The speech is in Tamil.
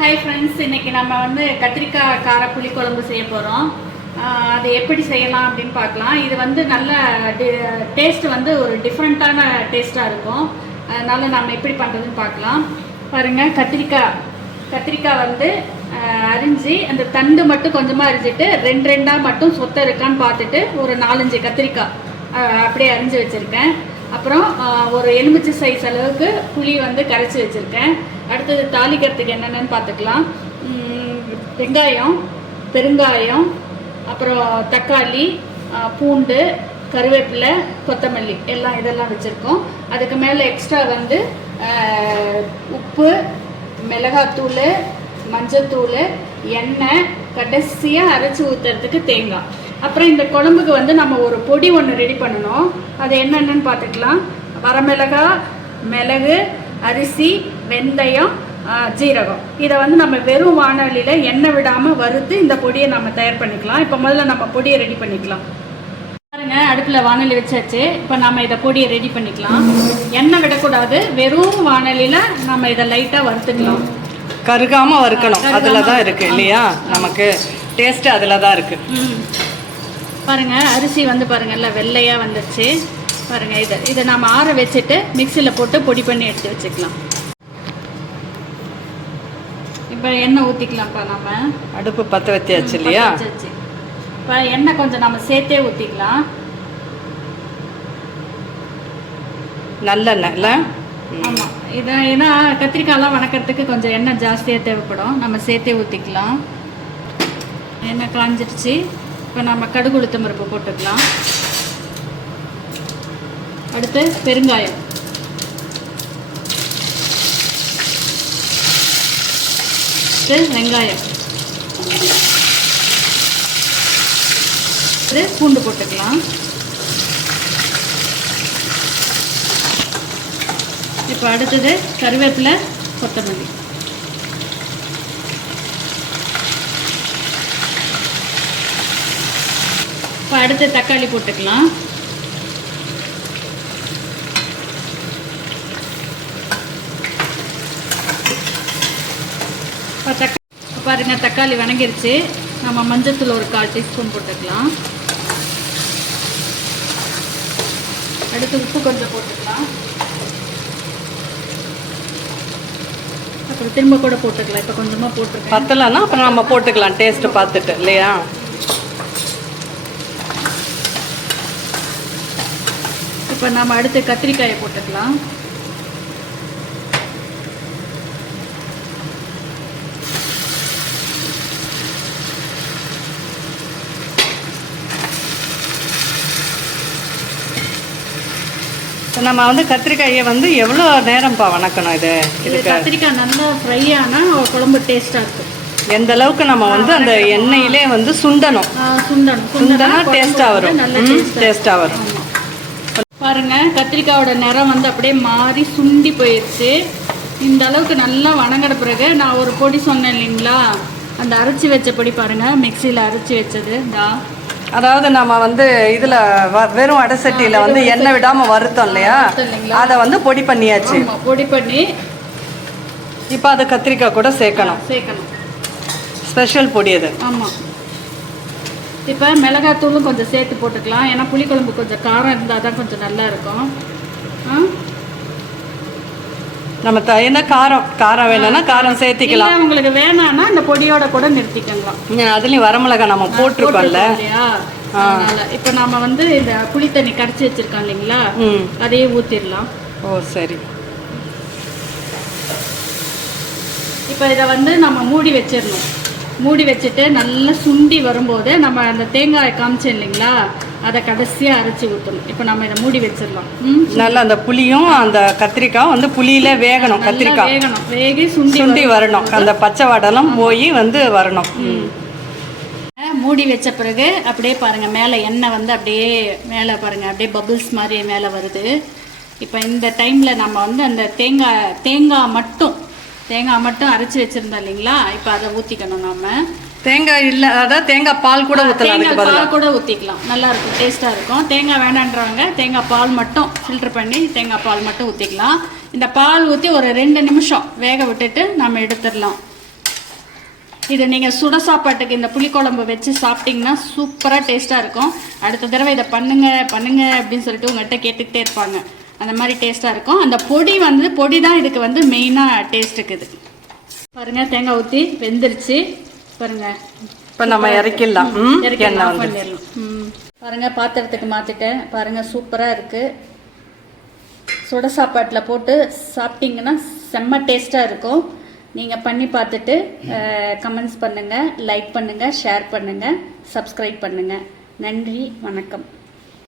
ஹாய் ஃப்ரெண்ட்ஸ், இன்றைக்கி நம்ம வந்து கத்திரிக்காய் கார புளி குழம்பு செய்ய போகிறோம். அது எப்படி செய்யலாம் அப்படின்னு பார்க்கலாம். இது வந்து நல்ல டேஸ்ட்டு வந்து ஒரு டிஃப்ரெண்ட்டான டேஸ்ட்டாக இருக்கும். அதனால் நம்ம எப்படி பண்ணுறதுன்னு பார்க்கலாம். பாருங்கள், கத்திரிக்காய் வந்து அரிஞ்சு அந்த தண்டு மட்டும் கொஞ்சமாக அரிஞ்சிட்டு ரெண்டாக மட்டும் சொத்தை இருக்கான்னு பார்த்துட்டு ஒரு 4-5 கத்திரிக்காய் அப்படியே அரிஞ்சு வச்சுருக்கேன். அப்புறம் ஒரு எலுமிச்சை சைஸ் அளவுக்கு புளி வந்து கரைச்சி வச்சுருக்கேன். அடுத்தது தாளிக்கிறதுக்கு என்னென்னு பார்த்துக்கலாம். வெங்காயம், பெருங்காயம், அப்புறம் தக்காளி, பூண்டு, கருவேப்பிலை, கொத்தமல்லி இதெல்லாம் வச்சுருக்கோம். அதுக்கு மேலே எக்ஸ்ட்ரா வந்து உப்பு, மிளகாத்தூள், மஞ்சத்தூள், எண்ணெய், கடைசியாக அரைச்சி ஊற்றுறதுக்கு தேங்காய். அப்புறம் இந்த குழம்புக்கு வந்து நம்ம ஒரு பொடி ஒன்று ரெடி பண்ணணும். அது என்னென்னு பார்த்துக்கலாம். வரமிளகாய், மிளகு, அரிசி, வெந்தயம், ஜீரகம். இதை வந்து நம்ம வெறும் வாணலியில் எண்ணெய் விடாமல் வறுத்து இந்த பொடியை நம்ம தயார் பண்ணிக்கலாம். இப்போ முதல்ல நம்ம பொடியை ரெடி பண்ணிக்கலாம். பாருங்க, அடுப்பில் வாணலி வச்சாச்சு. இப்போ நம்ம இதை பொடியை ரெடி பண்ணிக்கலாம். எண்ணெய் விடக்கூடாது, வெறும் வாணலியில் நம்ம இதை லைட்டாக வறுத்துக்கலாம். கருகாமல் வறுக்கணும். அதில் தான் இருக்குது இல்லையா, நமக்கு டேஸ்ட்டு அதில் தான் இருக்குது. பாருங்கள், அரிசி வந்து பாருங்கள் எல்லாம் வெள்ளையாக வந்துடுச்சு. பாருங்கள், இதை நம்ம ஆற வச்சுட்டு மிக்சியில் போட்டு பொடி பண்ணி எடுத்து வச்சுக்கலாம். இப்போ எண்ணெய் ஊற்றிக்கலாம்ப்பா. நம்ம அடுப்பு பற்ற வச்சியாச்சு இல்லையா. இப்போ எண்ணெய் கொஞ்சம் நம்ம சேர்த்தே ஊற்றிக்கலாம். நல்லெண்ணெய் இல்லை? ஆமாம், ஏன்னா கத்திரிக்காயெல்லாம் வணக்கிறதுக்கு கொஞ்சம் எண்ணெய் ஜாஸ்தியாக தேவைப்படும். நம்ம சேர்த்தே ஊற்றிக்கலாம். எண்ணெய் காஞ்சிடுச்சு. இப்போ நம்ம கடுகு உளுத்தம் பருப்பு போட்டுக்கலாம். அடுத்து பெருங்காயம், வெங்காயம், பூண்டு போட்டுக்கலாம். இப்போ அடுத்தது கருவேப்பிலை, கொத்தமல்லி. இப்போ அடுத்து தக்காளி போட்டுக்கலாம். பாருங்க, தக்காளி வணங்கிருச்சு. நம்ம மஞ்சத்தூள் ஒரு 1/4 டீஸ்பூன் போட்டுக்கலாம். அடுத்து உப்பு கொஞ்சம் போட்டுக்கலாம். அப்புறம் திரும்ப கூட போட்டுக்கலாம். இப்போ கொஞ்சமாக போட்டுருக்கேன். பத்தலைன்னா அப்புறம் நம்ம போட்டுக்கலாம் டேஸ்ட்டு பார்த்துட்டு இல்லையா. இப்போ நம்ம அடுத்து கத்திரிக்காயை போட்டுக்கலாம். நம்ம வந்து கத்திரிக்காயை வந்து எவ்வளோ நேரம்ப்பா வணக்கணும்? இது கத்திரிக்காய் நல்லா ஃப்ரை ஆனால் குழம்பு டேஸ்ட்டாக இருக்கும். எந்த அளவுக்கு நம்ம வந்து அந்த எண்ணெயிலே வந்து சுண்டணும் டேஸ்ட்டாக வரும். நல்ல டேஸ்ட்டாக வரும். பாருங்கள், கத்திரிக்காயோட நிறம் வந்து அப்படியே மாறி சுண்டி போயிடுச்சு. இந்த அளவுக்கு நல்லா வணங்கின பிறகு நான் ஒரு பொடி சொன்னேன் இல்லைங்களா, அந்த அரைச்சி வச்ச பொடி பாருங்கள், மிக்சியில் அரைச்சி வச்சது தான். அதாவது நம்ம வந்து இதில் வெறும் அடைசட்டியில் வந்து எண்ணெய் விடாமல் வறுத்தோம் இல்லையா, அதை வந்து பொடி பண்ணியாச்சு. பொடி பண்ணி இப்போ அதை கத்திரிக்காய் கூட சேர்க்கணும். ஸ்பெஷல் பொடி அது. ஆமாம். இப்போ மிளகாத்தூளும் கொஞ்சம் சேர்த்து போட்டுக்கலாம். ஏன்னா புளிக்குழம்பு கொஞ்சம் காரம் இருந்தால் தான் கொஞ்சம் நல்லா இருக்கும். நம்ம என்ன காரம் வேணும்னா காரம் சேர்த்திக்கலாம். உங்களுக்கு வேணான்னா இந்த பொடியோட கூட நிறுத்திக்கலாம். அதுலேயும் வரமிளகாய் நம்ம போட்டிருக்கோம்ல. இப்போ நம்ம வந்து இந்த புளி தண்ணி கரைச்சி வச்சிருக்கோம் இல்லைங்களா, அதையே ஊற்றிடலாம். ஓ சரி. இப்போ இதை வந்து நம்ம மூடி வச்சிடணும். மூடி வச்சுட்டு நல்லா சுண்டி வரும்போது நம்ம அந்த தேங்காயை காமிச்சோம் இல்லைங்களா, அதை கடைசியாக அரைச்சி ஊற்றணும். இப்போ நம்ம இதை மூடி வச்சிடலாம். நல்லா அந்த புளியும் அந்த கத்திரிக்காய் வந்து புளியில வேகணும். கத்திரிக்காய் வேகி சுண்டி வரணும். அந்த பச்சை வாடெல்லாம் போய் வந்து வரணும். மூடி வச்ச பிறகு அப்படியே பாருங்கள், மேலே எண்ணெய் வந்து அப்படியே மேலே பாருங்கள், அப்படியே பபிள்ஸ் மாதிரி மேலே வருது. இப்போ இந்த டைமில் நம்ம வந்து அந்த தேங்காய் மட்டும் அரைச்சி வச்சுருந்தோம் இல்லைங்களா, இப்போ அதை ஊற்றிக்கணும். நம்ம தேங்காய் இல்லை, அதாவது தேங்காய் பால் கூட ஊற்றலாம். தேங்காய் பால் கூட ஊற்றிக்கலாம், நல்லாயிருக்கும், டேஸ்ட்டாக இருக்கும். தேங்காய் வேண்டான்றவங்க தேங்காய் பால் மட்டும் ஃபில்டர் பண்ணி தேங்காய் பால் மட்டும் ஊற்றிக்கலாம். இந்த பால் ஊற்றி ஒரு 2 நிமிஷம் வேக விட்டுட்டு நம்ம எடுத்துடலாம். இது நீங்கள் சுட சாப்பாட்டுக்கு இந்த புளிக்குழம்பு வச்சு சாப்பிட்டிங்கன்னா சூப்பராக டேஸ்ட்டாக இருக்கும். அடுத்த தடவை இதை பண்ணுங்க அப்படின்னு சொல்லிட்டு உங்கள்கிட்ட கேட்டுக்கிட்டே இருப்பாங்க. அந்த மாதிரி டேஸ்ட்டாக இருக்கும். அந்த பொடி தான் இதுக்கு வந்து மெயினாக டேஸ்ட் இருக்குது. பாருங்கள், தேங்காய் ஊற்றி வெந்துருச்சு பாருங்கள். இப்போ நம்ம இறக்கிடலாம். பண்ணிடலாம். பாருங்கள், பாத்திரத்துக்கு மாற்றிட்டேன். பாருங்கள், சூப்பராக இருக்குது. சுட சாப்பாட்டில் போட்டு சாப்பிட்டிங்கன்னா செம்ம டேஸ்ட்டாக இருக்கும். நீங்கள் பண்ணி பார்த்துட்டு கமெண்ட்ஸ் பண்ணுங்கள், லைக் பண்ணுங்கள், ஷேர் பண்ணுங்கள், சப்ஸ்கிரைப் பண்ணுங்கள். நன்றி, வணக்கம்.